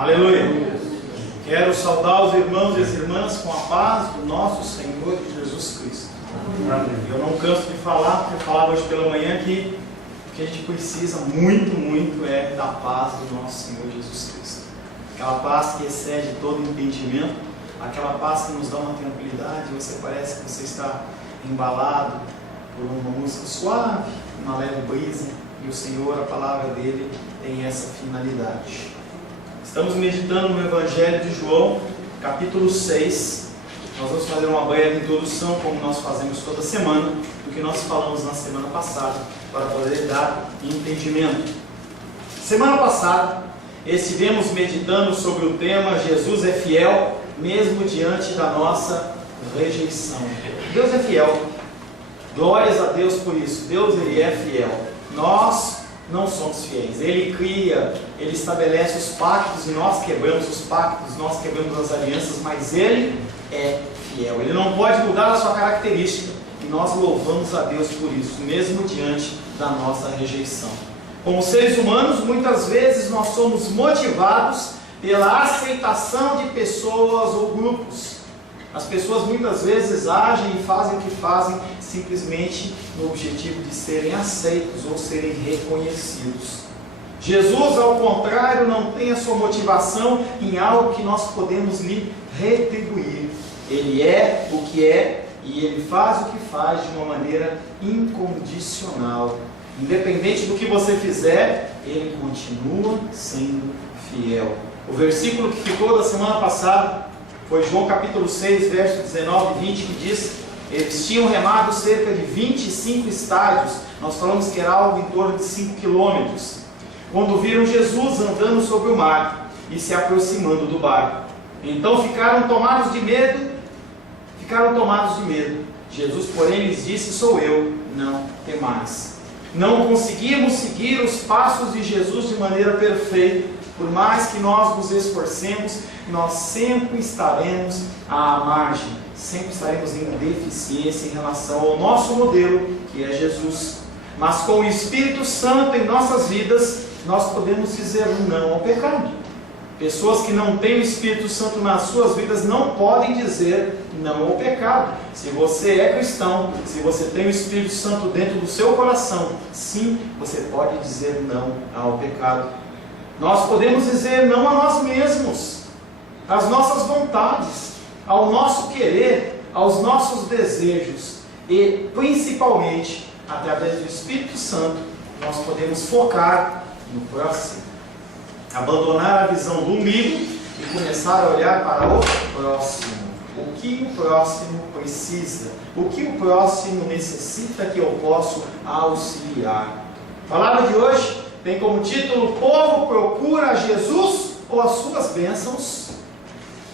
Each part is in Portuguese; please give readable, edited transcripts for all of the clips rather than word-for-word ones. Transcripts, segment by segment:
Aleluia! Quero saudar os irmãos e as irmãs com a paz do nosso Senhor Jesus Cristo. Eu não canso de falar, porque eu falava hoje pela manhã que o que a gente precisa muito é da paz do nosso Senhor Jesus Cristo. Aquela paz que excede todo entendimento, aquela paz que nos dá uma tranquilidade. Você parece que você está embalado por uma música suave, uma leve brisa, e o Senhor, a palavra dele, tem essa finalidade. Estamos meditando no Evangelho de João, capítulo 6. Nós vamos fazer uma breve introdução, como nós fazemos toda semana, do que nós falamos na semana passada, para poder dar entendimento. Semana passada, estivemos meditando sobre o tema Jesus é fiel, mesmo diante da nossa rejeição. Deus é fiel. Glórias a Deus por isso. Deus, ele é fiel. Nós não somos fiéis. Ele cria, ele estabelece os pactos e nós quebramos os pactos, nós quebramos as alianças, mas ele é fiel. Ele não pode mudar a sua característica e nós louvamos a Deus por isso, mesmo diante da nossa rejeição. Como seres humanos, muitas vezes nós somos motivados pela aceitação de pessoas ou grupos. As pessoas muitas vezes agem e fazem o que fazem simplesmente no objetivo de serem aceitos ou serem reconhecidos. Jesus, ao contrário, não tem a sua motivação em algo que nós podemos lhe retribuir. Ele é o que é e ele faz o que faz de uma maneira incondicional. Independente do que você fizer, ele continua sendo fiel. O versículo que ficou da semana passada foi João capítulo 6, verso 19 e 20, que diz: eles tinham remado cerca de 25 estádios, nós falamos que era algo em torno de 5 quilômetros, quando viram Jesus andando sobre o mar e se aproximando do barco. Então ficaram tomados de medo. Jesus, porém, lhes disse: sou eu, não temais. Não conseguimos seguir os passos de Jesus de maneira perfeita. Por mais que nós nos esforcemos, nós sempre estaremos à margem, sempre estaremos em deficiência em relação ao nosso modelo, que é Jesus. Mas com o Espírito Santo em nossas vidas, nós podemos dizer não ao pecado. Pessoas que não têm o Espírito Santo nas suas vidas não podem dizer não ao pecado. Se você é cristão, se você tem o Espírito Santo dentro do seu coração, sim, você pode dizer não ao pecado. Nós podemos dizer não a nós mesmos, às nossas vontades, ao nosso querer, aos nossos desejos. E, principalmente, através do Espírito Santo, nós podemos focar no próximo. Abandonar a visão do umbigo e começar a olhar para o próximo. O que o próximo precisa? O que o próximo necessita que eu possa auxiliar? A palavra de hoje tem como título: o povo procura Jesus ou as suas bênçãos?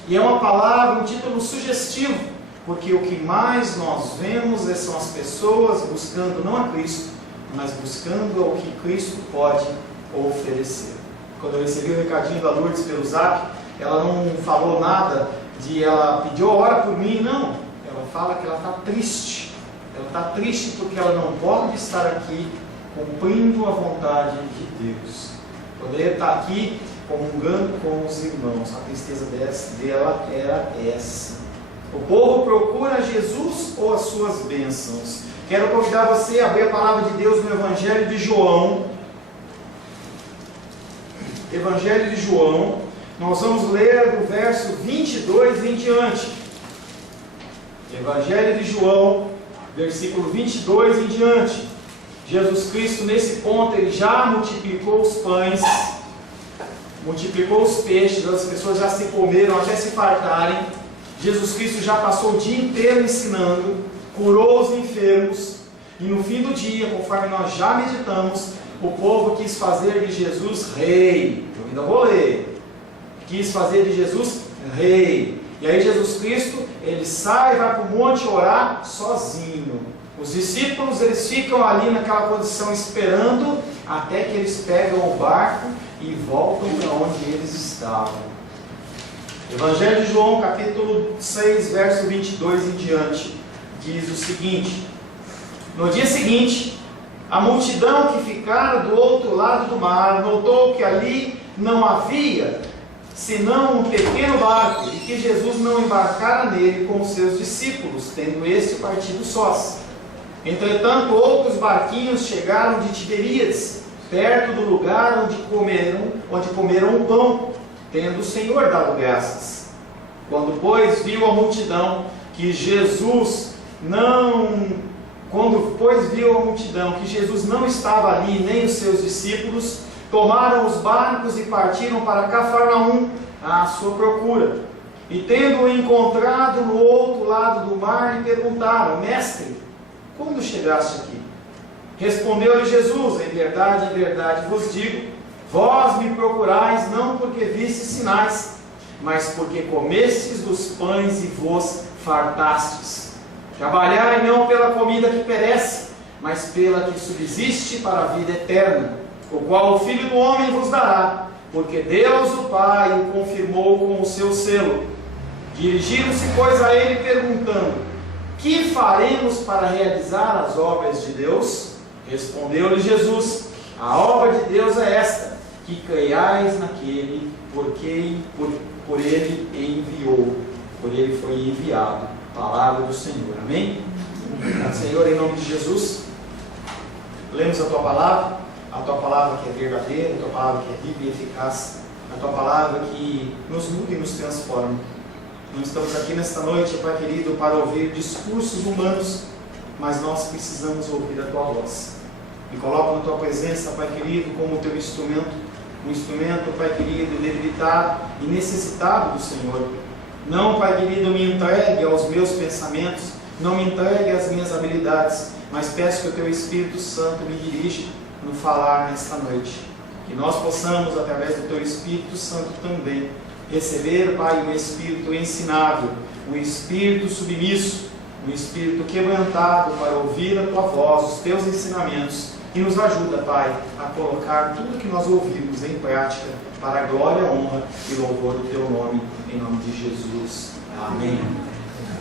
E é uma palavra, um título sugestivo, porque o que mais nós vemos são as pessoas buscando não a Cristo, mas buscando o que Cristo pode oferecer. Quando eu recebi o recadinho da Lourdes pelo Zap, ela não falou nada de ela pediu ora por mim, não. Ela fala que ela está triste. Ela está triste porque ela não pode estar aqui cumprindo a vontade de Deus. Poder estar aqui comungando com os irmãos. A tristeza dela era essa. O povo procura Jesus ou as suas bênçãos? Quero convidar você a abrir a palavra de Deus no Evangelho de João. Evangelho de João. Nós vamos ler do verso 22 em diante. Evangelho de João, versículo 22 em diante. Jesus Cristo, nesse ponto, ele já multiplicou os pães, multiplicou os peixes, as pessoas já se comeram até se fartarem. Jesus Cristo já passou o dia inteiro ensinando, curou os enfermos, e no fim do dia, conforme nós já meditamos, o povo quis fazer de Jesus rei. Eu ainda vou ler. Quis fazer de Jesus rei. E aí Jesus Cristo, ele sai e vai para o monte orar sozinho. Os discípulos, eles ficam ali naquela posição esperando até que eles pegam o barco e voltam para onde eles estavam. Evangelho de João, capítulo 6, verso 22 em diante, diz o seguinte: no dia seguinte, a multidão que ficara do outro lado do mar notou que ali não havia senão um pequeno barco, e que Jesus não embarcara nele com os seus discípulos, tendo este partido sós. Entretanto, outros barquinhos chegaram de Tiberíades, perto do lugar onde comeram o pão, tendo o Senhor dado graças. Quando, pois, viu a multidão que Jesus não estava ali, nem os seus discípulos, tomaram os barcos e partiram para Cafarnaum à sua procura. E tendo-o encontrado no outro lado do mar, lhe perguntaram: Mestre, quando chegaste aqui? Respondeu-lhe Jesus: em verdade vos digo, vós me procurais não porque vistes sinais, mas porque comestes dos pães e vos fartastes. Trabalhai não pela comida que perece, mas pela que subsiste para a vida eterna, o qual o Filho do Homem vos dará, porque Deus o Pai o confirmou com o seu selo. Dirigiram-se, pois, a ele, perguntando: que faremos para realizar as obras de Deus? Respondeu-lhe Jesus: a obra de Deus é esta, que creiais naquele por ele enviou, por ele foi enviado. Palavra do Senhor, amém? Senhor, em nome de Jesus, lemos a Tua palavra que é verdadeira, a Tua palavra que é viva e eficaz, a Tua palavra que nos muda e nos transforma. Não estamos aqui nesta noite, Pai querido, para ouvir discursos humanos, mas nós precisamos ouvir a Tua voz. Me coloco na Tua presença, Pai querido, como Teu instrumento, um instrumento, Pai querido, debilitado e necessitado do Senhor. Não, Pai querido, me entregue aos meus pensamentos, não me entregue às minhas habilidades, mas peço que o Teu Espírito Santo me dirija no falar nesta noite. Que nós possamos, através do Teu Espírito Santo também, receber, Pai, um Espírito ensinável, um Espírito submisso, um Espírito quebrantado para ouvir a Tua voz, os Teus ensinamentos, e nos ajuda, Pai, a colocar tudo que nós ouvimos em prática para a glória, honra e louvor do Teu nome, em nome de Jesus. Amém.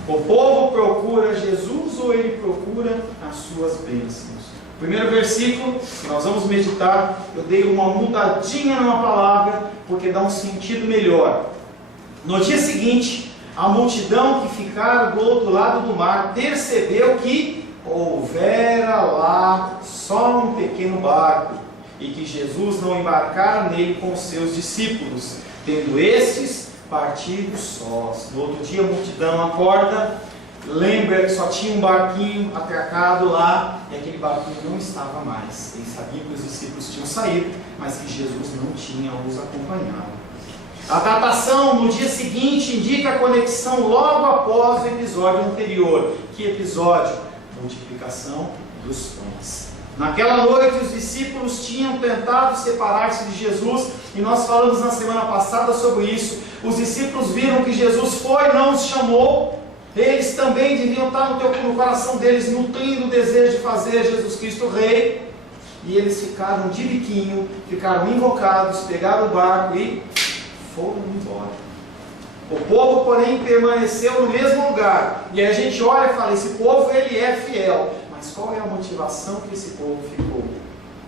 O povo procura Jesus ou ele procura as suas bênçãos? Primeiro versículo que nós vamos meditar, eu dei uma mudadinha numa palavra, porque dá um sentido melhor. No dia seguinte, a multidão que ficara do outro lado do mar percebeu que houvera lá só um pequeno barco, e que Jesus não embarcara nele com os seus discípulos, tendo estes partido sós. No outro dia a multidão acorda, lembra que só tinha um barquinho atracado lá, e aquele barquinho não estava mais. Eles sabiam que os discípulos tinham saído, mas que Jesus não tinha os acompanhado. A datação no dia seguinte indica a conexão logo após o episódio anterior. Que episódio? Multiplicação dos pães. Naquela noite os discípulos tinham tentado separar-se de Jesus, e nós falamos na semana passada sobre isso. Os discípulos viram que Jesus foi, não os chamou. Eles também deviam estar no coração deles, nutrindo o desejo de fazer Jesus Cristo Rei. E eles ficaram de biquinho, ficaram invocados, pegaram o barco e foram embora. O povo, porém, permaneceu no mesmo lugar. E aí a gente olha e fala: esse povo, ele é fiel. Mas qual é a motivação que esse povo ficou?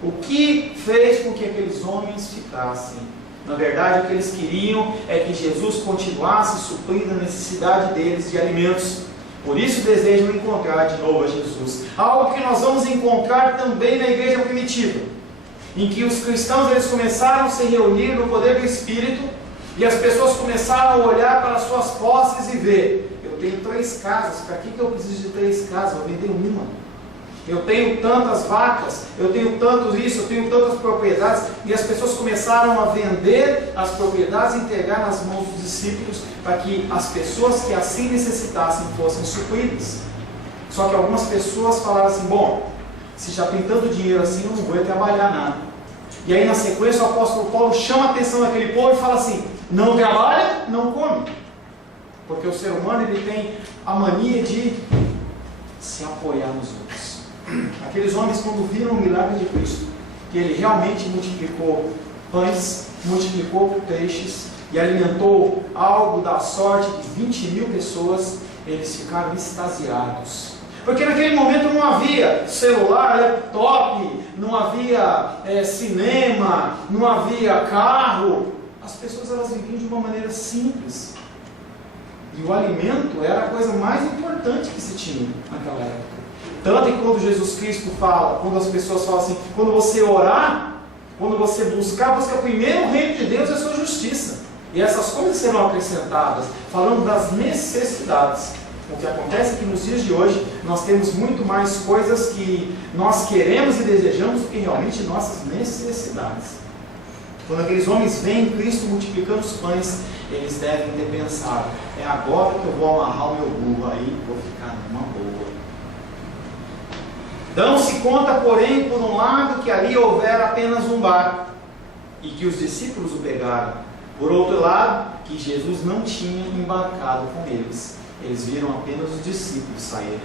O que fez com que aqueles homens ficassem? Na verdade, o que eles queriam é que Jesus continuasse suprindo a necessidade deles de alimentos. Por isso desejam encontrar de novo a Jesus. Algo que nós vamos encontrar também na igreja primitiva, em que os cristãos eles começaram a se reunir no poder do Espírito, e as pessoas começaram a olhar para as suas posses e ver: eu tenho 3 casas, para que eu preciso de 3 casas? Eu vou vender uma. Eu tenho tantas vacas, eu tenho tanto isso, eu tenho tantas propriedades. E as pessoas começaram a vender as propriedades e entregar nas mãos dos discípulos, para que as pessoas que assim necessitassem fossem supridas. Só que algumas pessoas falaram assim: bom, se já tem tanto dinheiro assim, eu não vou trabalhar nada. E aí na sequência o apóstolo Paulo chama a atenção daquele povo e fala assim: não trabalha, não come. Porque o ser humano ele tem a mania de se apoiar nos outros. Aqueles homens, quando viram o milagre de Cristo, que ele realmente multiplicou pães, multiplicou peixes e alimentou algo da sorte de 20.000 pessoas, eles ficaram extasiados. Porque naquele momento não havia celular, laptop, não havia cinema, não havia carro. as pessoas elas viviam de uma maneira simples. E o alimento era a coisa mais importante que se tinha naquela época. Tanto que quando Jesus Cristo fala, quando as pessoas falam assim, quando você orar, quando você busca primeiro o reino de Deus e a sua justiça. E essas coisas serão acrescentadas, falando das necessidades. O que acontece é que nos dias de hoje, nós temos muito mais coisas que nós queremos e desejamos do que realmente nossas necessidades. Quando aqueles homens veem Cristo multiplicando os pães, eles devem ter pensado, é agora que eu vou amarrar o meu burro aí e vou ficar numa boa. Dão-se conta, porém, por um lado, que ali houvera apenas um barco, e que os discípulos o pegaram. Por outro lado, que Jesus não tinha embarcado com eles. Eles viram apenas os discípulos saírem.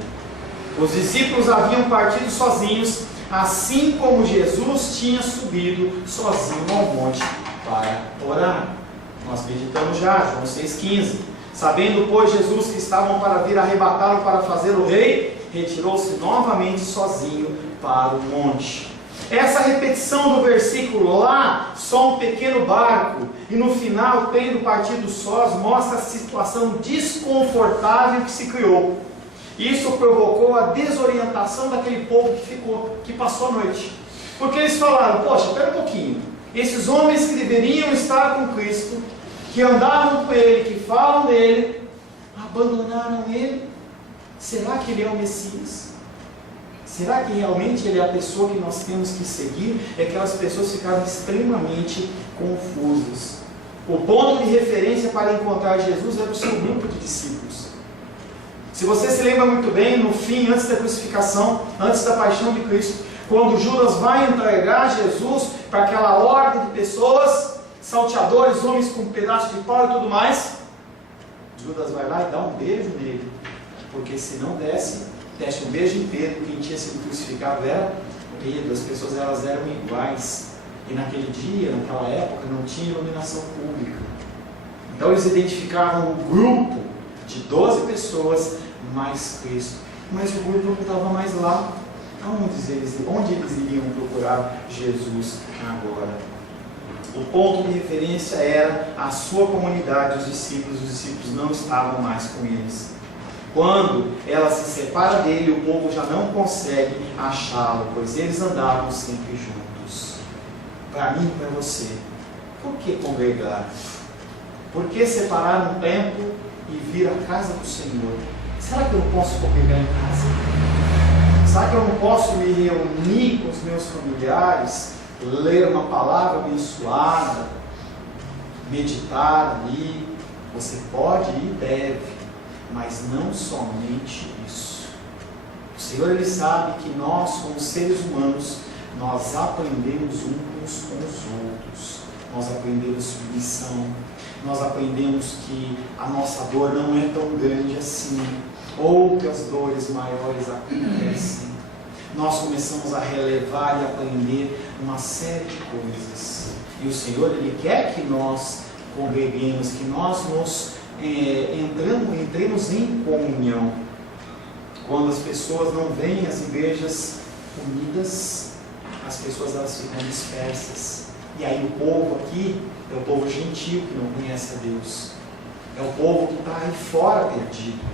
Os discípulos haviam partido sozinhos, assim como Jesus tinha subido sozinho ao monte para orar. Nós meditamos já, João 6,15. Sabendo, pois, Jesus que estavam para vir arrebatá-lo para fazer o rei, retirou-se novamente sozinho para o monte. Essa repetição do versículo lá, só um pequeno barco, e no final, tendo partido sós, mostra a situação desconfortável que se criou. Isso provocou a desorientação daquele povo que ficou, que passou a noite. Porque eles falaram, poxa, espera um pouquinho, esses homens que deveriam estar com Cristo, que andavam com Ele, que falam dele, abandonaram Ele. Será que Ele é o Messias? Será que realmente Ele é a pessoa que nós temos que seguir? É que aquelas pessoas ficaram extremamente confusas. O ponto de referência para encontrar Jesus era o seu grupo de discípulos. Se você se lembra muito bem, no fim, antes da crucificação, antes da paixão de Cristo, quando Judas vai entregar Jesus para aquela ordem de pessoas, salteadores, homens com um pedaço de pau e tudo mais, Judas vai lá e dá um beijo nele, porque se não desse um beijo em Pedro, quem tinha sido crucificado era Pedro. As pessoas elas eram iguais, e naquele dia, naquela época, não tinha iluminação pública, então eles identificavam um grupo de 12 pessoas mais Cristo, mas o grupo não estava mais lá. Onde eles iriam procurar Jesus agora? O ponto de referência era a sua comunidade, os discípulos não estavam mais com eles. Quando ela se separa dele, o povo já não consegue achá-lo, pois eles andavam sempre juntos. Para mim e para você, por que congregar? Por que separar um tempo e vir à casa do Senhor? Será que eu não posso congregar em casa? Será que eu não posso me reunir com os meus familiares, ler uma palavra abençoada, meditar ali? Você pode e deve, mas não somente isso. O Senhor, Ele sabe que nós, como seres humanos, nós aprendemos uns com os outros. Nós aprendemos submissão, nós aprendemos que a nossa dor não é tão grande assim. Outras dores maiores acontecem. Nós começamos a relevar e aprender uma série de coisas. E o Senhor, Ele quer que nós congreguemos, que nós nos entremos em comunhão. Quando as pessoas não veem as igrejas unidas, as pessoas elas ficam dispersas. E aí o povo aqui é o povo gentil que não conhece a Deus. É o povo que está aí fora perdido.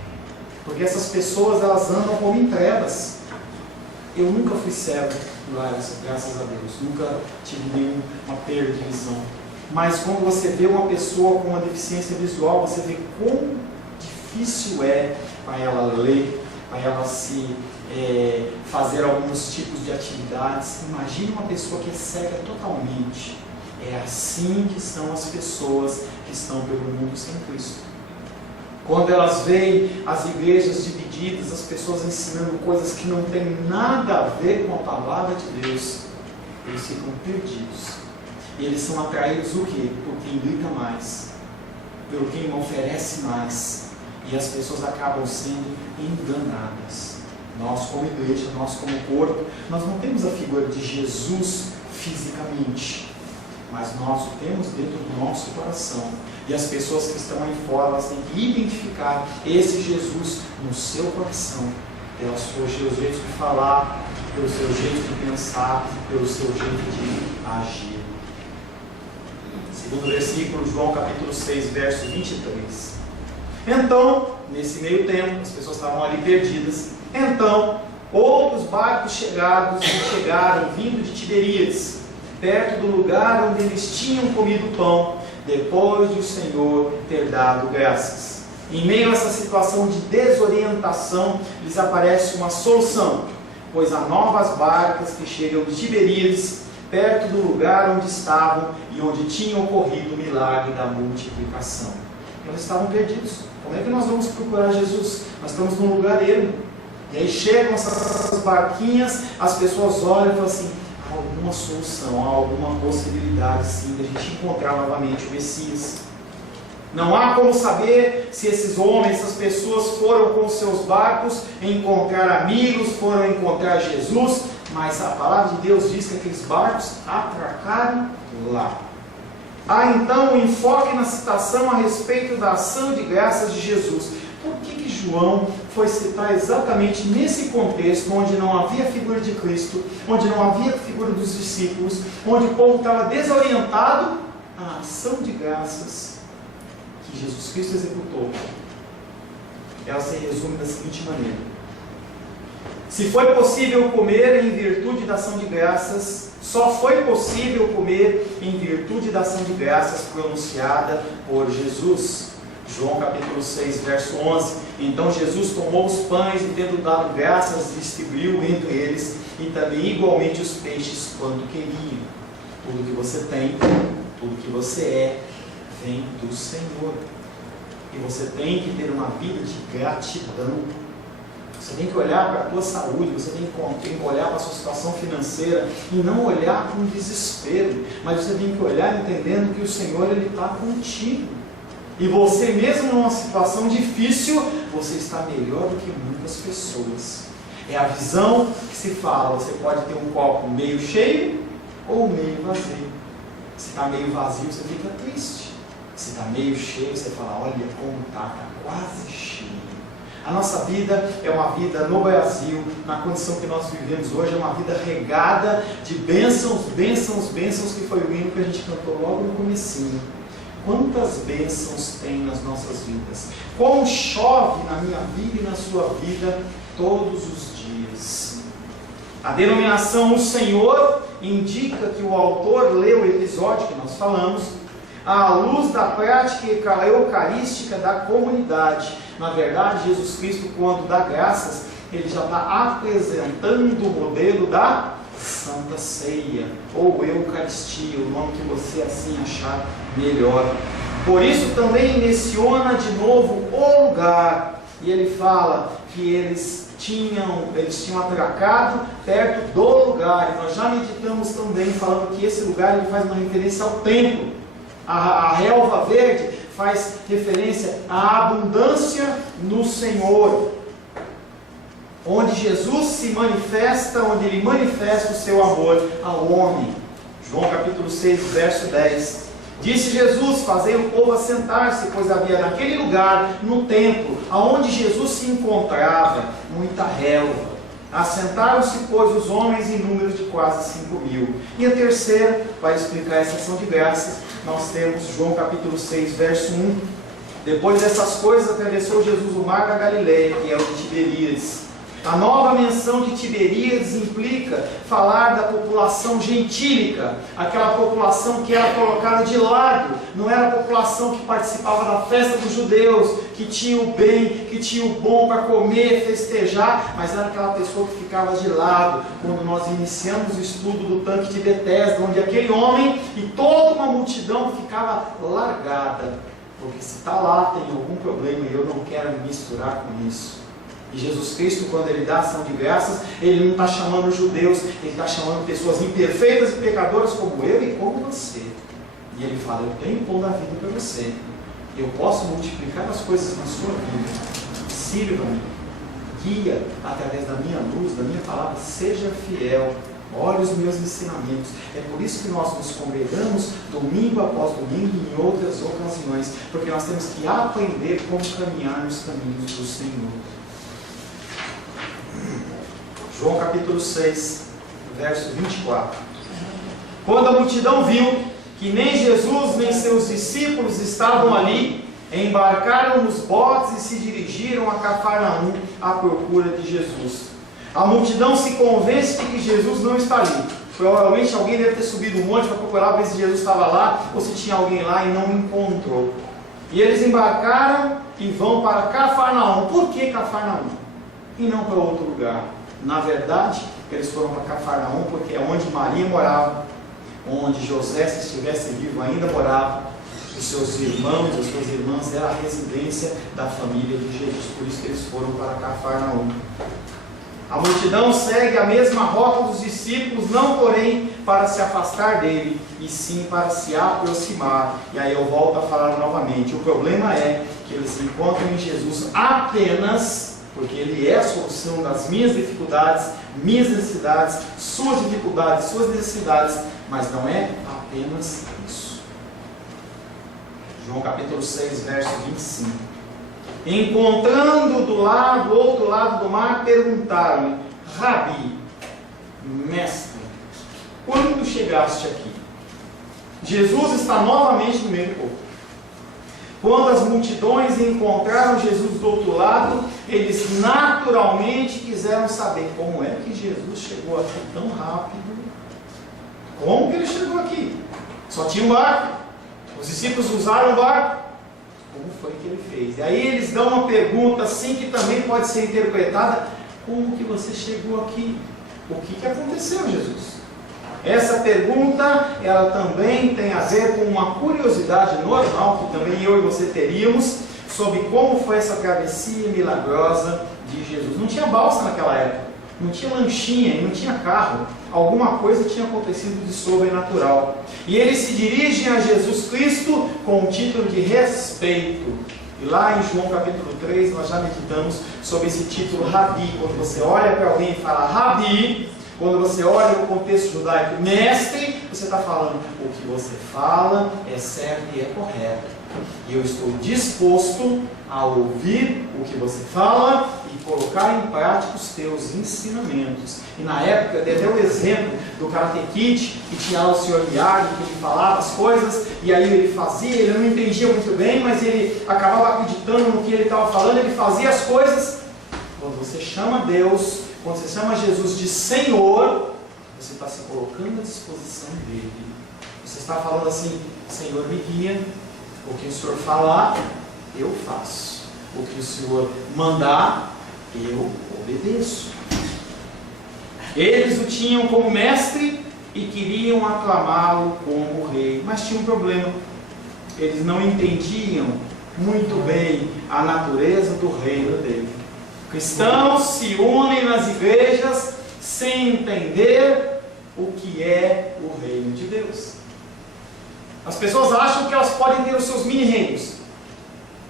Porque essas pessoas elas andam como em trevas. Eu nunca fui cego, graças a Deus. Nunca tive nenhuma perda de visão. Mas quando você vê uma pessoa com uma deficiência visual, você vê quão difícil é para ela ler, para ela fazer alguns tipos de atividades. Imagine uma pessoa que é cega totalmente. É assim que são as pessoas que estão pelo mundo sem Cristo. Quando elas veem as igrejas divididas, as pessoas ensinando coisas que não têm nada a ver com a palavra de Deus, eles ficam perdidos. E eles são atraídos o quê? Por quem grita mais, pelo quem oferece mais. E as pessoas acabam sendo enganadas. Nós como igreja, nós como corpo, nós não temos a figura de Jesus fisicamente, mas nós o temos dentro do nosso coração. E as pessoas que estão aí fora, elas têm que identificar esse Jesus no seu coração, pelo seu jeito de falar, pelo seu jeito de pensar, pelo seu jeito de agir. Se Segundo versículo, João capítulo 6, verso 23. Então, nesse meio tempo, as pessoas estavam ali perdidas. Então, outros barcos chegaram vindo de Tiberíades, perto do lugar onde eles tinham comido pão, depois de o Senhor ter dado graças. Em meio a essa situação de desorientação, lhes aparece uma solução, pois há novas barcas que chegam de Tiberíades, perto do lugar onde estavam e onde tinha ocorrido o milagre da multiplicação. Eles estavam perdidos. Como é que nós vamos procurar Jesus? Nós estamos num lugar ermo. E aí chegam essas barquinhas, as pessoas olham e falam assim: há alguma solução, há alguma possibilidade sim de a gente encontrar novamente o Messias. Não há como saber se esses homens, essas pessoas foram com seus barcos encontrar amigos, foram encontrar Jesus, mas a palavra de Deus diz que aqueles barcos atracaram lá. Há então um enfoque na citação a respeito da ação de graças de Jesus. Por que João foi citar exatamente nesse contexto, onde não havia figura de Cristo, onde não havia figura dos discípulos, onde o povo estava desorientado? A ação de graças que Jesus Cristo executou, ela se resume da seguinte maneira: se foi possível comer em virtude da ação de graças, só foi possível comer em virtude da ação de graças pronunciada por Jesus. João capítulo 6, verso 11. Então Jesus tomou os pães e, tendo dado graças, distribuiu entre eles, e também igualmente os peixes quando queriam. Tudo que você tem, tudo que você é, vem do Senhor. E você tem que ter uma vida de gratidão. Você tem que olhar para a tua saúde, você tem que olhar para a sua situação financeira e não olhar com desespero, mas você tem que olhar entendendo que o Senhor está contigo. E você mesmo numa situação difícil, você está melhor do que muitas pessoas. É a visão que se fala: você pode ter um copo meio cheio ou meio vazio. Se está meio vazio, você fica triste. Se está meio cheio, você fala: olha como está quase cheio. A nossa vida é uma vida no Brasil, na condição que nós vivemos hoje, é uma vida regada de bênçãos, bênçãos, bênçãos, que foi o hino que a gente cantou logo no comecinho. Quantas bênçãos tem nas nossas vidas, como chove na minha vida e na sua vida todos os dias. A denominação O Senhor indica que o autor leu o episódio que nós falamos à luz da prática eucarística da comunidade. Na verdade, Jesus Cristo, quando dá graças, ele já está apresentando o modelo da Santa Ceia, ou Eucaristia, o nome que você assim achar melhor. Por isso também menciona de novo o lugar, e ele fala que eles tinham atracado perto do lugar, e nós já meditamos também falando que esse lugar ele faz uma referência ao templo. A relva verde faz referência à abundância no Senhor, onde Jesus se manifesta, onde ele manifesta o seu amor ao homem. João capítulo 6, verso 10. Disse Jesus: fazei o povo assentar-se, pois havia naquele lugar, no templo, aonde Jesus se encontrava, muita relva. Assentaram-se, pois, os homens em número de quase 5.000. E a terceira, para explicar essa ação de graças, nós temos João capítulo 6, verso 1. Depois dessas coisas, atravessou Jesus o mar da Galileia, que é o de Tiberíades. A nova menção de Tiberíades implica falar da população gentílica, aquela população que era colocada de lado. Não era a população que participava da festa dos judeus, que tinha o bem, que tinha o bom para comer, festejar, mas era aquela pessoa que ficava de lado. Quando nós iniciamos o estudo do tanque de Betesda, onde aquele homem e toda uma multidão ficava largada, porque se está lá tem algum problema e eu não quero me misturar com isso. E Jesus Cristo, quando ele dá ação de graças, ele não está chamando judeus, ele está chamando pessoas imperfeitas e pecadoras como eu e como você. E ele fala: eu tenho o pão da vida para você, eu posso multiplicar as coisas na sua vida. Sirva-me, guia através da minha luz, da minha palavra, seja fiel, olhe os meus ensinamentos. É por isso que nós nos congregamos domingo após domingo e em outras ocasiões, porque nós temos que aprender como caminhar nos caminhos do Senhor. João capítulo 6, verso 24. Quando a multidão viu que nem Jesus nem seus discípulos estavam ali, embarcaram nos botes e se dirigiram a Cafarnaum à procura de Jesus. A multidão se convence de que Jesus não está ali. Provavelmente alguém deve ter subido um monte para procurar ver se Jesus estava lá ou se tinha alguém lá e não encontrou. E eles embarcaram e vão para Cafarnaum. Por que Cafarnaum? E não para outro lugar. Na verdade, eles foram para Cafarnaum porque é onde Maria morava, onde José, se estivesse vivo, ainda morava. Os seus irmãos, as suas irmãs, era a residência da família de Jesus. Por isso que eles foram para Cafarnaum. A multidão segue a mesma rota dos discípulos, não porém para se afastar dele, e sim para se aproximar. E aí eu volto a falar novamente. O problema é que eles encontram em Jesus apenas, porque ele é a solução das minhas dificuldades, minhas necessidades, suas dificuldades, suas necessidades, mas não é apenas isso. João capítulo 6, verso 25. Encontrando do outro lado do mar, perguntaram-lhe: Rabi, mestre, quando chegaste aqui? Jesus está novamente no meio do povo. Quando as multidões encontraram Jesus do outro lado, eles naturalmente quiseram saber como é que Jesus chegou aqui tão rápido. Como que ele chegou aqui? Só tinha um barco. Os discípulos usaram o barco. Como foi que ele fez? E aí eles dão uma pergunta assim que também pode ser interpretada: como que você chegou aqui? O que aconteceu, Jesus? Essa pergunta, ela também tem a ver com uma curiosidade normal que também eu e você teríamos sobre como foi essa travessia milagrosa de Jesus. Não tinha balsa naquela época, não tinha lanchinha, não tinha carro. Alguma coisa tinha acontecido de sobrenatural. E eles se dirigem a Jesus Cristo com um título de respeito. E lá em João capítulo 3 nós já meditamos sobre esse título Rabi. Quando você olha para alguém e fala Rabi, quando você olha o contexto judaico mestre, você está falando: o que você fala é certo e é correto. E eu estou disposto a ouvir o que você fala e colocar em prática os teus ensinamentos. E na época, eu dei até o exemplo do Karate Kid, que tinha lá o Sr. Miyagi, que ele falava as coisas, e aí ele fazia, ele não entendia muito bem, mas ele acabava acreditando no que ele estava falando, ele fazia as coisas. Quando você chama Deus, quando você chama Jesus de Senhor, você está se colocando à disposição dele. Você está falando assim: Senhor, me guia. O que o Senhor falar, eu faço. O que o Senhor mandar, eu obedeço. Eles o tinham como mestre e queriam aclamá-lo como rei. Mas tinha um problema. Eles não entendiam muito bem a natureza do reino dele. Cristãos se unem nas igrejas sem entender o que é o reino de Deus. As pessoas acham que elas podem ter os seus mini-reinos.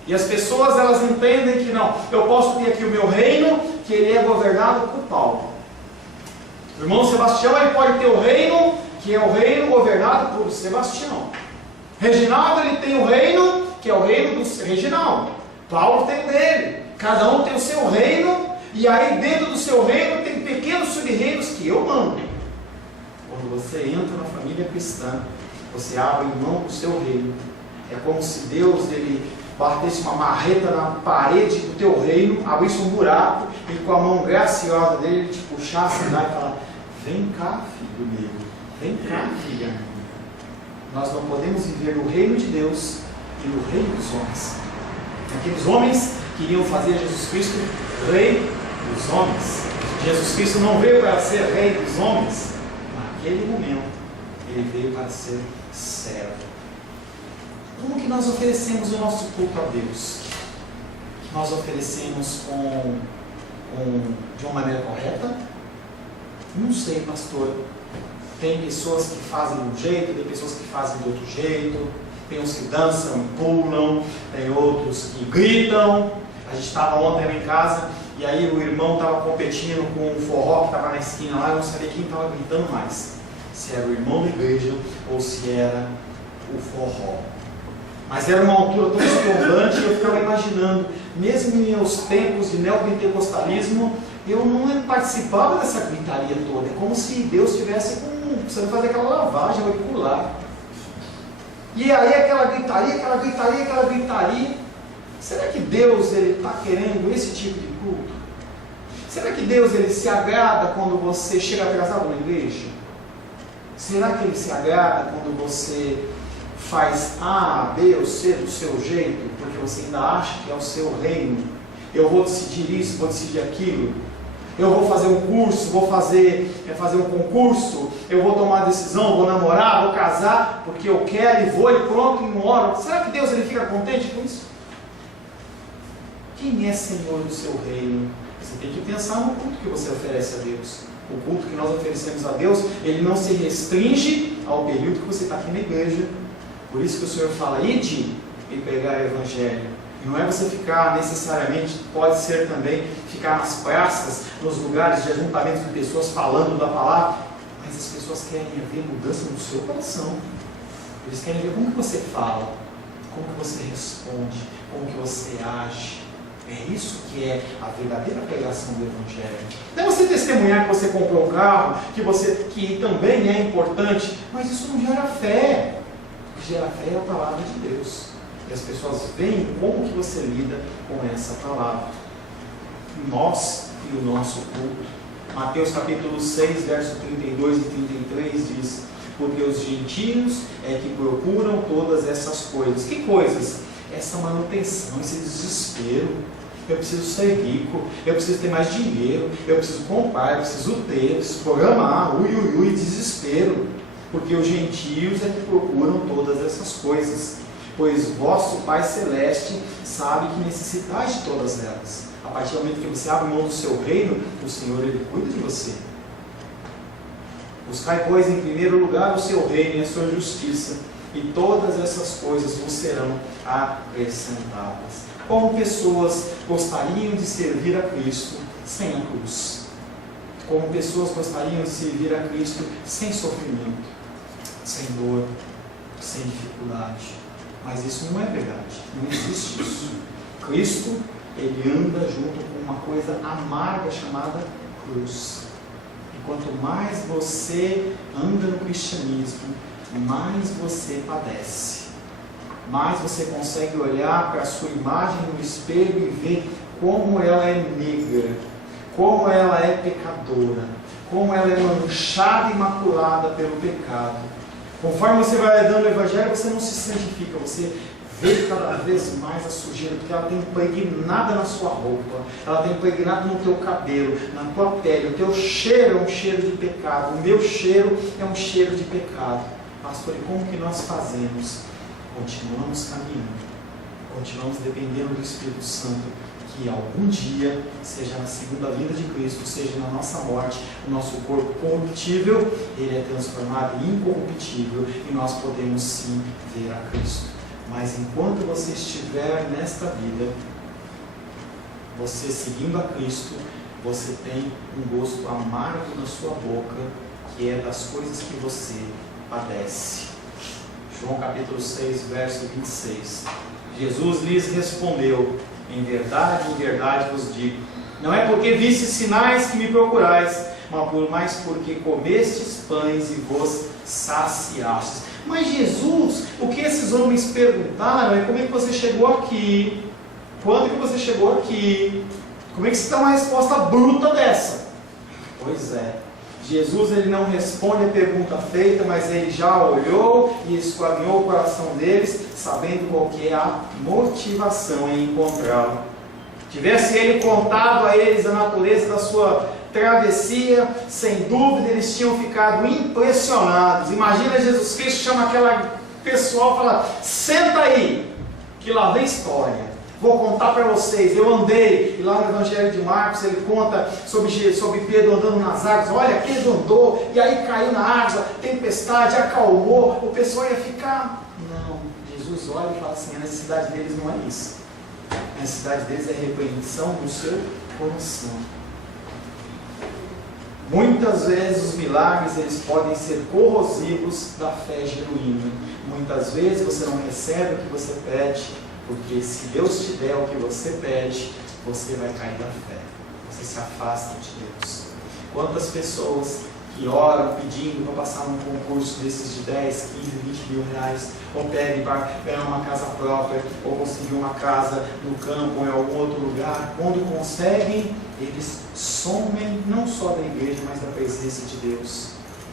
E as pessoas, elas entendem que não, eu posso ter aqui o meu reino, que ele é governado por Paulo. O irmão Sebastião, ele pode ter o reino, que é o reino governado por Sebastião. Reginaldo, ele tem o reino, que é o reino do Reginaldo. Paulo tem o dele. Cada um tem o seu reino, e aí dentro do seu reino tem pequenos sub-reinos que eu mando. Quando você entra na família cristã, você abre mão do seu reino. É como se Deus ele batesse uma marreta na parede do teu reino, abrisse um buraco e com a mão graciosa dele ele te puxasse lá e falar: vem cá, filho meu, vem cá, filha minha. Nós não podemos viver no reino de Deus e no reino dos homens. Aqueles homens queriam fazer Jesus Cristo rei dos homens. Jesus Cristo não veio para ser rei dos homens. Naquele momento ele veio para ser servo. Como que nós oferecemos o nosso culto a Deus? Nós oferecemos de uma maneira correta? Não sei, pastor. Tem pessoas que fazem de um jeito, tem pessoas que fazem de outro jeito, tem uns que dançam e pulam, tem outros que gritam. A gente estava ontem lá em casa e aí o irmão estava competindo com um forró que estava na esquina lá, eu não sabia quem estava gritando mais. Se era o irmão da igreja ou se era o forró. Mas era uma altura tão escovante, eu ficava imaginando, mesmo em meus tempos de neopentecostalismo, eu não participava dessa gritaria toda. É como se Deus estivesse precisando fazer aquela lavagem auricular. E aí aquela gritaria. Será que Deus está querendo esse tipo de culto? Será que Deus ele se agrada quando você chega atrasado na igreja? Será que Ele se agrada quando você faz A, B ou C do seu jeito, porque você ainda acha que é o seu reino? Eu vou decidir isso, vou decidir aquilo. Eu vou fazer um curso, vou fazer um concurso, eu vou tomar decisão, vou namorar, vou casar, porque eu quero e vou e pronto, e não oro. Será que Deus ele fica contente com isso? Quem é Senhor do seu reino? Você tem que pensar no culto que você oferece a Deus. O culto que nós oferecemos a Deus, ele não se restringe ao período que você está aqui na igreja. Por isso que o Senhor fala, ide e pregar o Evangelho. E não é você ficar necessariamente, pode ser também ficar nas praças, nos lugares de ajuntamento de pessoas falando da palavra, mas as pessoas querem ver mudança no seu coração. Eles querem ver como que você fala, como que você responde, como que você age. É isso que é a verdadeira pregação do Evangelho. Não é você testemunhar que você comprou um carro, que também é importante, mas isso não gera fé. O que gera fé é a palavra de Deus. E as pessoas veem como que você lida com essa palavra. Nós e o nosso culto. Mateus capítulo 6, verso 32 e 33 diz: porque os gentios é que procuram todas essas coisas. Que coisas? Essa manutenção, esse desespero. Eu preciso ser rico, eu preciso ter mais dinheiro, eu preciso comprar, eu preciso ter, eu preciso programar, desespero. Porque os gentios é que procuram todas essas coisas. Pois vosso Pai Celeste sabe que necessitais de todas elas. A partir do momento que você abre mão do seu reino, o Senhor ele cuida de você. Buscai, pois, em primeiro lugar o seu reino e a sua justiça, e todas essas coisas vos serão acrescentadas. Como pessoas gostariam de servir a Cristo sem a cruz? Como pessoas gostariam de servir a Cristo sem sofrimento, sem dor, sem dificuldade? Mas isso não é verdade, não existe isso. Cristo, ele anda junto com uma coisa amarga chamada cruz. E quanto mais você anda no cristianismo, mais você padece. Mais você consegue olhar para a sua imagem no espelho e ver como ela é negra, como ela é pecadora, como ela é manchada e maculada pelo pecado. Conforme você vai dando o Evangelho, você não se santifica, você vê cada vez mais a sujeira, porque ela tem impregnada na sua roupa, ela tem impregnada no teu cabelo, na tua pele. O teu cheiro é um cheiro de pecado, o meu cheiro é um cheiro de pecado. Pastor, e como que nós fazemos? Continuamos caminhando, continuamos dependendo do Espírito Santo, que algum dia, seja na segunda vinda de Cristo, seja na nossa morte, o nosso corpo corruptível, ele é transformado em incorruptível e nós podemos sim ver a Cristo. Mas enquanto você estiver nesta vida, você seguindo a Cristo, você tem um gosto amargo na sua boca, que é das coisas que você padece. João capítulo 6, verso 26. Jesus lhes respondeu: em verdade vos digo, não é porque vistes sinais que me procurais, mas porque comestes pães e vos saciastes. Mas Jesus, o que esses homens perguntaram é: como é que você chegou aqui? Quando que você chegou aqui? Como é que você dá uma resposta bruta dessa? Pois é, Jesus ele não responde a pergunta feita, mas ele já olhou e esquadrinhou o coração deles, sabendo qual que é a motivação em encontrá-lo. Tivesse ele contado a eles a natureza da sua travessia, sem dúvida eles tinham ficado impressionados. Imagina Jesus Cristo chama aquela pessoal e fala: senta aí, que lá vem história. Vou contar para vocês, eu andei, e lá no Evangelho de Marcos ele conta sobre Pedro andando nas águas. Olha, Pedro andou, e aí caiu na água, tempestade, acalmou, o pessoal ia ficar... Não, Jesus olha e fala assim: a necessidade deles não é isso. A necessidade deles é repreensão no seu coração. Muitas vezes os milagres eles podem ser corrosivos da fé genuína. Muitas vezes você não recebe o que você pede, porque se Deus te der o que você pede, você vai cair da fé. Você se afasta de Deus. Quantas pessoas que oram pedindo para passar num concurso desses de 10, 15, 20 mil reais, ou pedem para ganhar uma casa própria, ou conseguir uma casa no campo ou em algum outro lugar, quando conseguem, eles somem não só da igreja, mas da presença de Deus.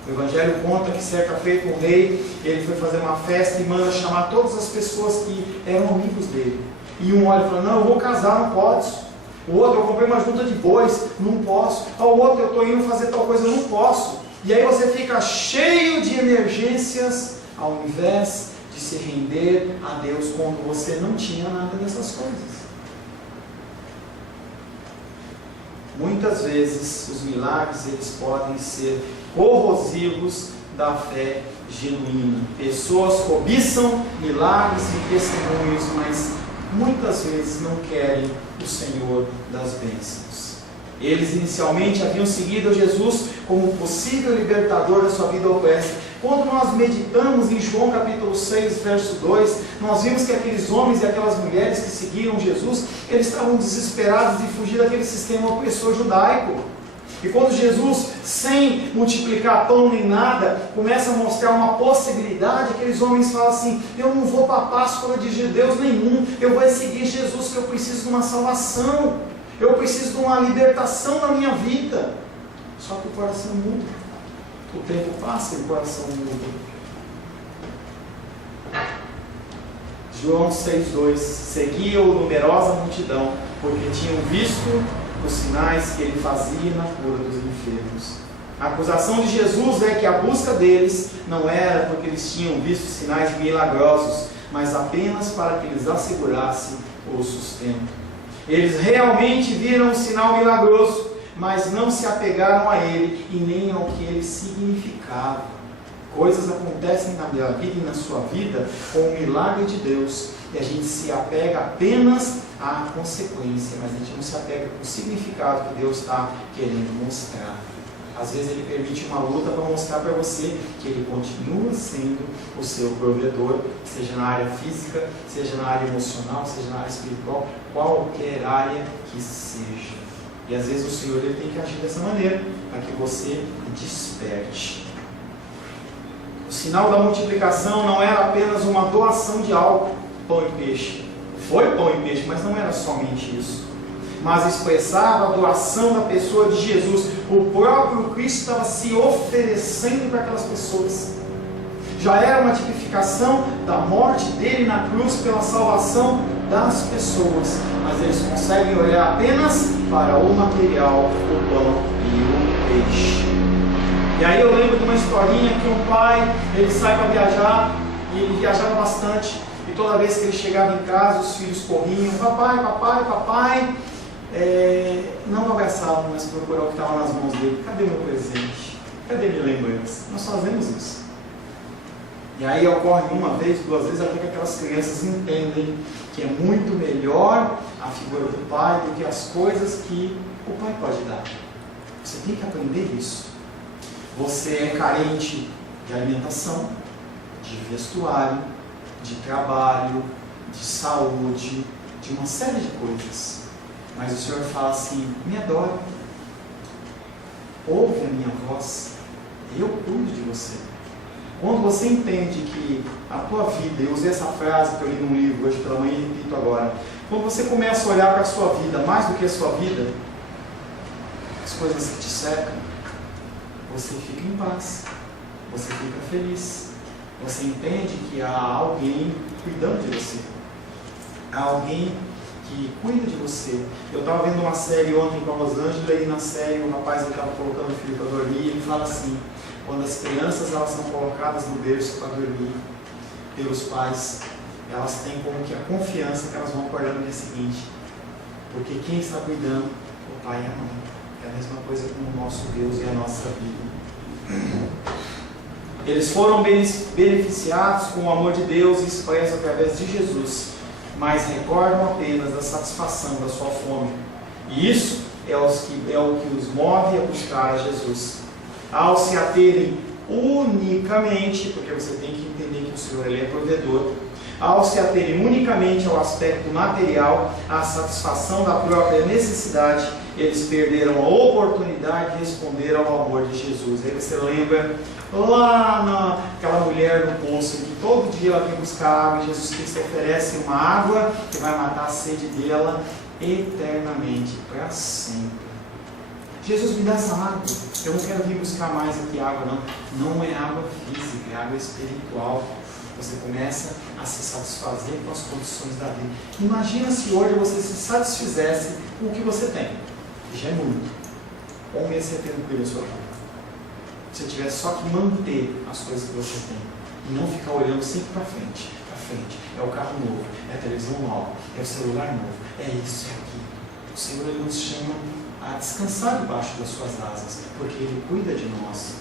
O Evangelho conta que certa feita um rei, ele foi fazer uma festa e manda chamar todas as pessoas que eram amigos dele. E um olha e fala, não, eu vou casar, não posso. O outro, eu comprei uma junta de bois, não posso. O outro, eu estou indo fazer tal coisa, não posso. E aí você fica cheio de emergências, ao invés de se render a Deus quando você não tinha nada dessas coisas. Muitas vezes os milagres eles podem ser corrosivos da fé genuína. Pessoas cobiçam milagres e testemunhos, mas muitas vezes não querem o Senhor das bênçãos. Eles inicialmente haviam seguido Jesus como possível libertador da sua vida opressa. Quando nós meditamos em João capítulo 6, verso 2, nós vimos que aqueles homens e aquelas mulheres que seguiram Jesus, eles estavam desesperados de fugir daquele sistema opressor judaico. E quando Jesus, sem multiplicar pão nem nada, começa a mostrar uma possibilidade, aqueles homens falam assim, eu não vou para a Páscoa de Deus nenhum, eu vou seguir Jesus, que eu preciso de uma salvação, eu preciso de uma libertação na minha vida. Só que o coração muda. O tempo passa e o coração muda. João 6,2 seguia-o numerosa multidão, porque tinham visto os sinais que ele fazia na cura dos enfermos. A acusação de Jesus é que a busca deles não era porque eles tinham visto sinais milagrosos, mas apenas para que eles assegurassem o sustento. Eles realmente viram um sinal milagroso, mas não se apegaram a ele e nem ao que ele significava. Coisas acontecem na minha vida e na sua vida com o milagre de Deus, e a gente se apega apenas à consequência, mas a gente não se apega com o significado que Deus está querendo mostrar. Às vezes Ele permite uma luta para mostrar para você que Ele continua sendo o seu provedor, seja na área física, seja na área emocional, seja na área espiritual, qualquer área que seja. E às vezes o Senhor ele tem que agir dessa maneira, para que você desperte. O sinal da multiplicação não era apenas uma doação de algo, pão e peixe. Foi pão e peixe, mas não era somente isso. Mas expressava a doação da pessoa de Jesus. O próprio Cristo estava se oferecendo para aquelas pessoas. Já era uma tipificação da morte dele na cruz pela salvação das pessoas. Mas eles conseguem olhar apenas para o material, o pão e o peixe. E aí eu lembro de uma historinha que um pai, ele sai para viajar, e ele viajava bastante, e toda vez que ele chegava em casa, os filhos corriam, papai, papai, papai, não abraçavam, mas procuravam o que estava nas mãos dele. Cadê meu presente? Cadê minha lembrança? Nós fazemos isso. E aí ocorre uma vez, duas vezes, até que aquelas crianças entendem que é muito melhor a figura do pai do que as coisas que o pai pode dar. Você tem que aprender isso. Você é carente de alimentação, de vestuário, de trabalho, de saúde, de uma série de coisas. Mas o Senhor fala assim, me adore, ouve a minha voz, eu cuido de você. Quando você entende que a tua vida, eu usei essa frase que eu li num livro hoje pela manhã e repito agora, quando você começa a olhar para a sua vida, mais do que a sua vida, as coisas que te cercam, você fica em paz, você fica feliz, você entende que há alguém cuidando de você, há alguém que cuida de você. Eu estava vendo uma série ontem com a Rosângela e na série o rapaz estava colocando o filho para dormir e ele fala assim, quando as crianças elas são colocadas no berço para dormir pelos pais, elas têm como que a confiança que elas vão acordar no dia seguinte, porque quem está cuidando, o pai e a mãe. É a mesma coisa com o nosso Deus e a nossa vida. Eles foram beneficiados com o amor de Deus expresso através de Jesus, mas recordam apenas da satisfação da sua fome. E isso é o que os move a buscar a Jesus. Ao se aterem unicamente, porque você tem que entender que o Senhor ele é provedor, ao se aterem unicamente ao aspecto material, à satisfação da própria necessidade, eles perderam a oportunidade de responder ao amor de Jesus. Aí você lembra lá naquela mulher no poço, que todo dia ela vem buscar água, e Jesus Cristo oferece uma água que vai matar a sede dela eternamente, para sempre. Jesus, me dá essa água, eu não quero vir buscar mais aqui água, não. Não é água física, é água espiritual. Você começa a se satisfazer com as condições da vida. Imagina se hoje você se satisfizesse com o que você tem. Já é muito. Como ia ser tranquilo a sua vida? Se você tivesse só que manter as coisas que você tem e não ficar olhando sempre para frente. Para frente. É o carro novo, é a televisão nova, é o celular novo, é isso, é aquilo. O Senhor, Ele nos chama a descansar debaixo das suas asas, porque Ele cuida de nós.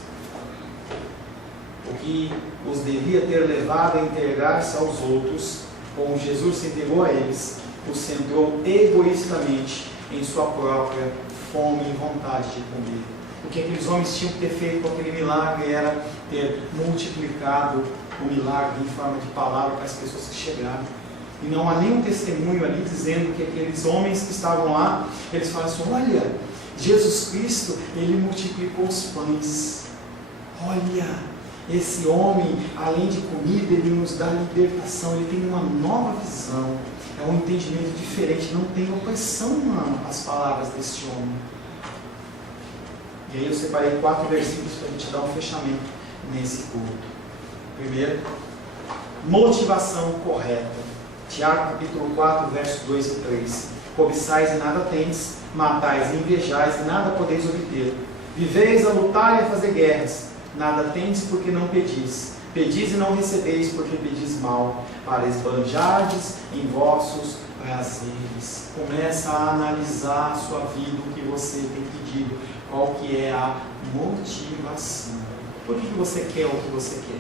O que os devia ter levado a entregar-se aos outros, como Jesus se entregou a eles, os centrou egoístamente em sua própria fome e vontade de comer. O que aqueles homens tinham que ter feito com aquele milagre era ter multiplicado o milagre em forma de palavra para as pessoas que chegaram. E não há nenhum testemunho ali dizendo que aqueles homens que estavam lá, eles falam assim: olha, Jesus Cristo, Ele multiplicou os pães. Olha, esse homem, além de comida, Ele nos dá libertação, Ele tem uma nova visão, é um entendimento diferente, não tem opressão nas palavras deste homem. E aí eu separei 4 versículos para a gente dar um fechamento nesse culto. Primeiro, motivação correta. Tiago capítulo 4, versos 2 e 3. Cobiçais e nada tendes, matais e invejais e nada podeis obter. Viveis a lutar e a fazer guerras, nada tendes porque não pedis. Pedis e não recebeis porque pedis mal, para esbanjardes em vossos prazeres. Começa a analisar a sua vida, o que você tem pedido, qual que é a motivação. Por que você quer o que você quer?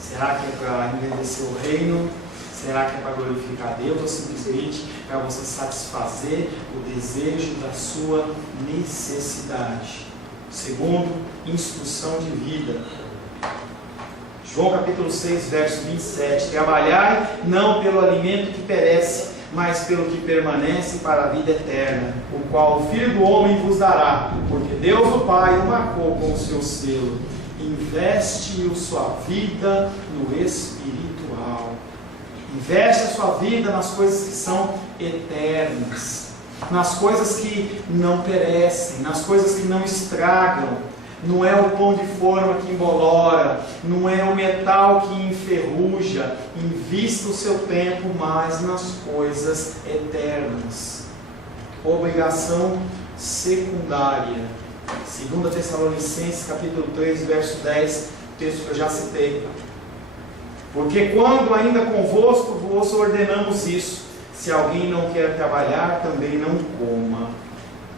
Será que é para engrandecer o reino? Será que é para glorificar Deus ou simplesmente para você satisfazer o desejo da sua necessidade? Segundo, instrução de vida. João capítulo 6, verso 27. Trabalhai não pelo alimento que perece, mas pelo que permanece para a vida eterna, o qual o Filho do Homem vos dará, porque Deus o Pai o marcou com o seu selo. Investe sua vida no espiritual. Investe a sua vida nas coisas que são eternas, nas coisas que não perecem, nas coisas que não estragam. Não é o pão de forma que embolora, não é o metal que enferruja. Invista o seu tempo mais nas coisas eternas. Obrigação secundária. 2 Tessalonicenses capítulo 3, verso 10, texto que eu já citei. Porque quando ainda convosco vos ordenamos isso, se alguém não quer trabalhar, também não coma.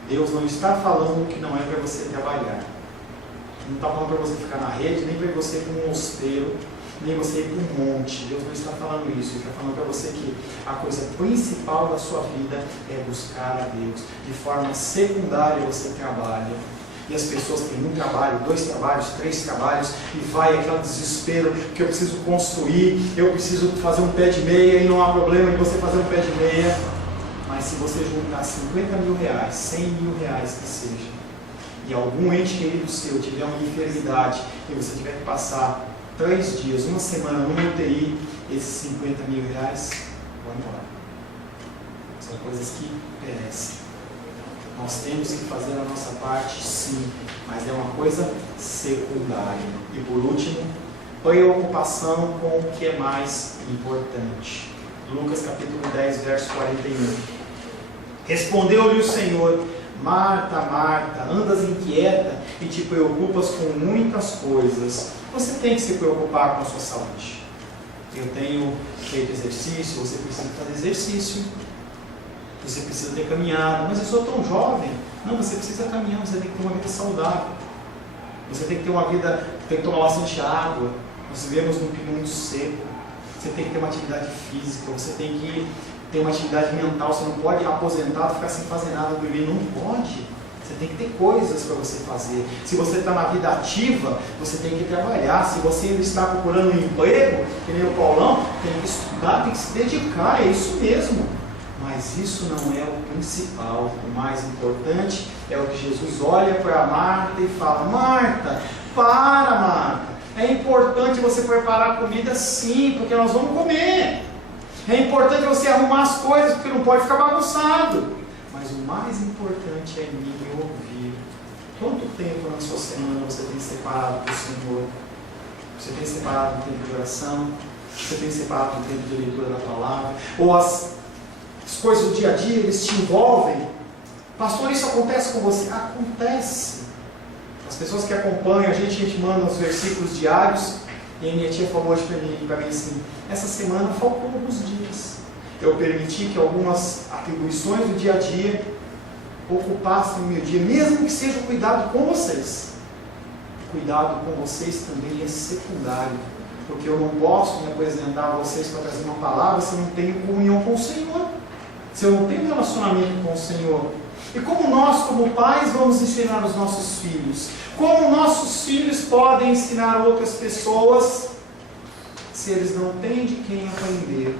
Deus não está falando que não é para você trabalhar. Não está falando para você ficar na rede, nem para você ir para um mosteiro, nem você ir para um monte. Deus não está falando isso. Ele está falando para você que a coisa principal da sua vida é buscar a Deus. De forma secundária você trabalha. E as pessoas têm um trabalho, 2 trabalhos, 3 trabalhos, e vai aquele desespero que eu preciso construir, eu preciso fazer um pé de meia, e não há problema em você fazer um pé de meia. Mas se você juntar 50 mil reais, 100 mil reais que seja, e algum ente querido seu tiver uma enfermidade, e você tiver que passar 3 dias, 1 semana numa UTI, esses 50 mil reais vão embora. São coisas que perecem. Nós temos que fazer a nossa parte, sim, mas é uma coisa secundária. E por último, preocupação com o que é mais importante. Lucas capítulo 10, verso 41. Respondeu-lhe o Senhor: Marta, Marta, andas inquieta e te preocupas com muitas coisas. Você tem que se preocupar com a sua saúde. Eu tenho feito exercício, você precisa fazer exercício. Você precisa ter caminhado. Mas eu sou tão jovem. Não, você precisa caminhar, você tem que ter uma vida saudável. Você tem que ter uma vida, tem que tomar bastante água. Nós vivemos num clima muito seco. Você tem que ter uma atividade física, você tem que ter uma atividade mental. Você não pode aposentar, ficar sem fazer nada, dormir. Não pode. Você Você tem que ter coisas para você fazer. Se você está na vida ativa, você tem que trabalhar. Se você ainda está procurando um emprego, que nem o Paulão, tem que estudar, tem que se dedicar, é isso mesmo. Mas isso não é o principal. O mais importante é o que Jesus olha para Marta e fala: Marta, para, Marta. É importante você preparar a comida sim, porque nós vamos comer. É importante você arrumar as coisas, porque não pode ficar bagunçado. Mas o mais importante é me ouvir. Quanto tempo na sua semana você tem separado para o Senhor? Você tem separado um tempo de oração? Você tem separado um tempo de leitura da palavra? Ou as coisas do dia a dia, eles te envolvem? Pastor, isso acontece com você? Acontece. As pessoas que acompanham, a gente manda os versículos diários. E a minha tia falou hoje para mim assim: essa semana faltou alguns dias. Eu permiti que algumas atribuições do dia a dia ocupassem o meu dia, mesmo que seja o cuidado com vocês. O cuidado com vocês também é secundário, porque eu não posso me apresentar a vocês para trazer uma palavra se eu não tenho comunhão com o Senhor, se eu não tenho relacionamento com o Senhor. E como nós, como pais, vamos ensinar os nossos filhos? Como nossos filhos podem ensinar outras pessoas se eles não têm de quem aprender?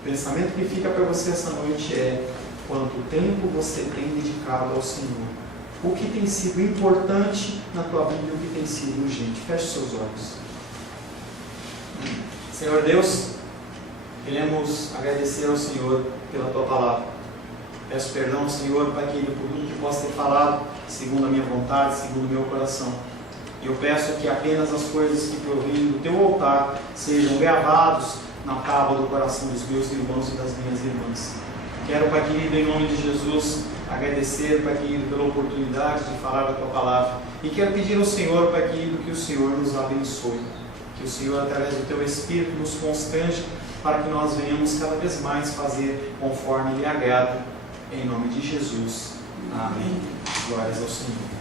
O pensamento que fica para você essa noite é: quanto tempo você tem dedicado ao Senhor? O que tem sido importante na tua vida e o que tem sido urgente? Feche seus olhos. Senhor Deus, queremos agradecer ao Senhor pela tua palavra. Peço perdão ao Senhor, Pai querido, por tudo que possa ter falado segundo a minha vontade, segundo o meu coração. E eu peço que apenas as coisas que provêm do teu altar sejam gravados na tábua do coração dos meus irmãos e das minhas irmãs. Quero, Pai querido, em nome de Jesus, agradecer, Pai querido, pela oportunidade de falar da tua palavra. E quero pedir ao Senhor, Pai querido, que o Senhor nos abençoe. Que o Senhor, através do teu Espírito, nos constrange para que nós venhamos cada vez mais fazer conforme lhe agrada. Em nome de Jesus. Amém. Glórias ao Senhor.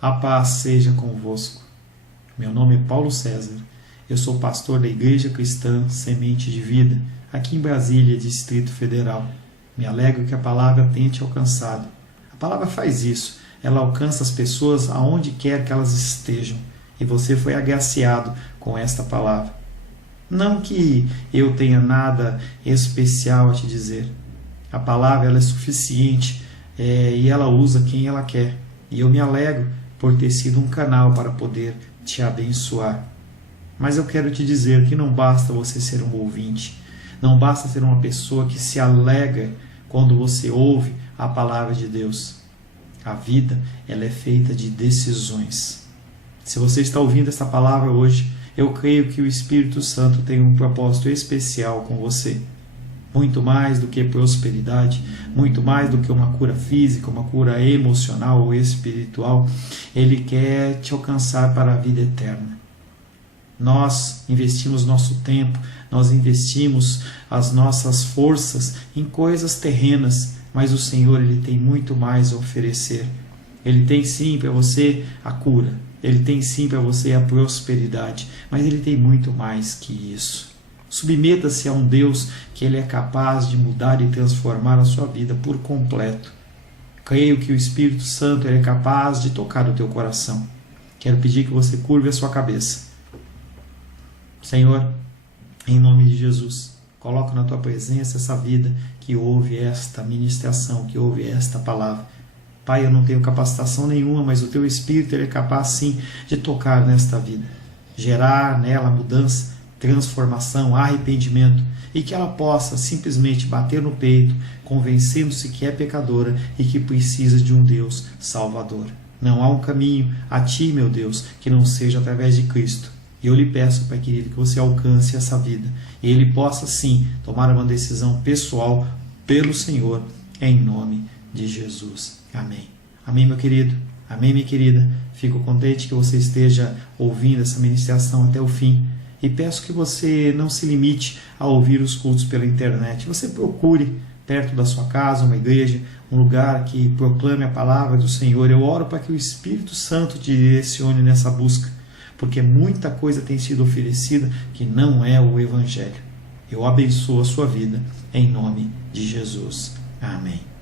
A paz seja convosco. Meu nome é Paulo César. Eu sou pastor da Igreja Cristã Semente de Vida, aqui em Brasília, Distrito Federal. Me alegro que a palavra tenha te alcançado. A palavra faz isso. Ela alcança as pessoas aonde quer que elas estejam. E você foi agraciado com esta palavra. Não que eu tenha nada especial a te dizer. A palavra ela é suficiente e ela usa quem ela quer. E eu me alegro por ter sido um canal para poder te abençoar. Mas eu quero te dizer que não basta você ser um ouvinte, não basta ser uma pessoa que se alegra quando você ouve a palavra de Deus. A vida ela é feita de decisões. Se você está ouvindo essa palavra hoje, eu creio que o Espírito Santo tem um propósito especial com você. Muito mais do que prosperidade, muito mais do que uma cura física, uma cura emocional ou espiritual, Ele quer te alcançar para a vida eterna. Nós investimos nosso tempo, nós investimos as nossas forças em coisas terrenas, mas o Senhor Ele tem muito mais a oferecer. Ele tem sim para você a cura, Ele tem sim para você a prosperidade, mas Ele tem muito mais que isso. Submeta-se a um Deus que Ele é capaz de mudar e transformar a sua vida por completo. Creio que o Espírito Santo Ele é capaz de tocar o teu coração. Quero pedir que você curve a sua cabeça. Senhor, em nome de Jesus, coloco na tua presença essa vida que ouve esta ministração, que ouve esta palavra. Pai, eu não tenho capacitação nenhuma, mas o teu Espírito Ele é capaz sim de tocar nesta vida, gerar nela mudança, transformação, arrependimento, e que ela possa simplesmente bater no peito, convencendo-se que é pecadora e que precisa de um Deus salvador. Não há um caminho a ti, meu Deus, que não seja através de Cristo. E eu lhe peço, Pai querido, que você alcance essa vida e ele possa sim tomar uma decisão pessoal pelo Senhor, em nome de Jesus. Amém. Amém, meu querido. Amém, minha querida. Fico contente que você esteja ouvindo essa ministração até o fim. E peço que você não se limite a ouvir os cultos pela internet. Você procure perto da sua casa uma igreja, um lugar que proclame a palavra do Senhor. Eu oro para que o Espírito Santo te direcione nessa busca, porque muita coisa tem sido oferecida que não é o Evangelho. Eu abençoo a sua vida em nome de Jesus. Amém.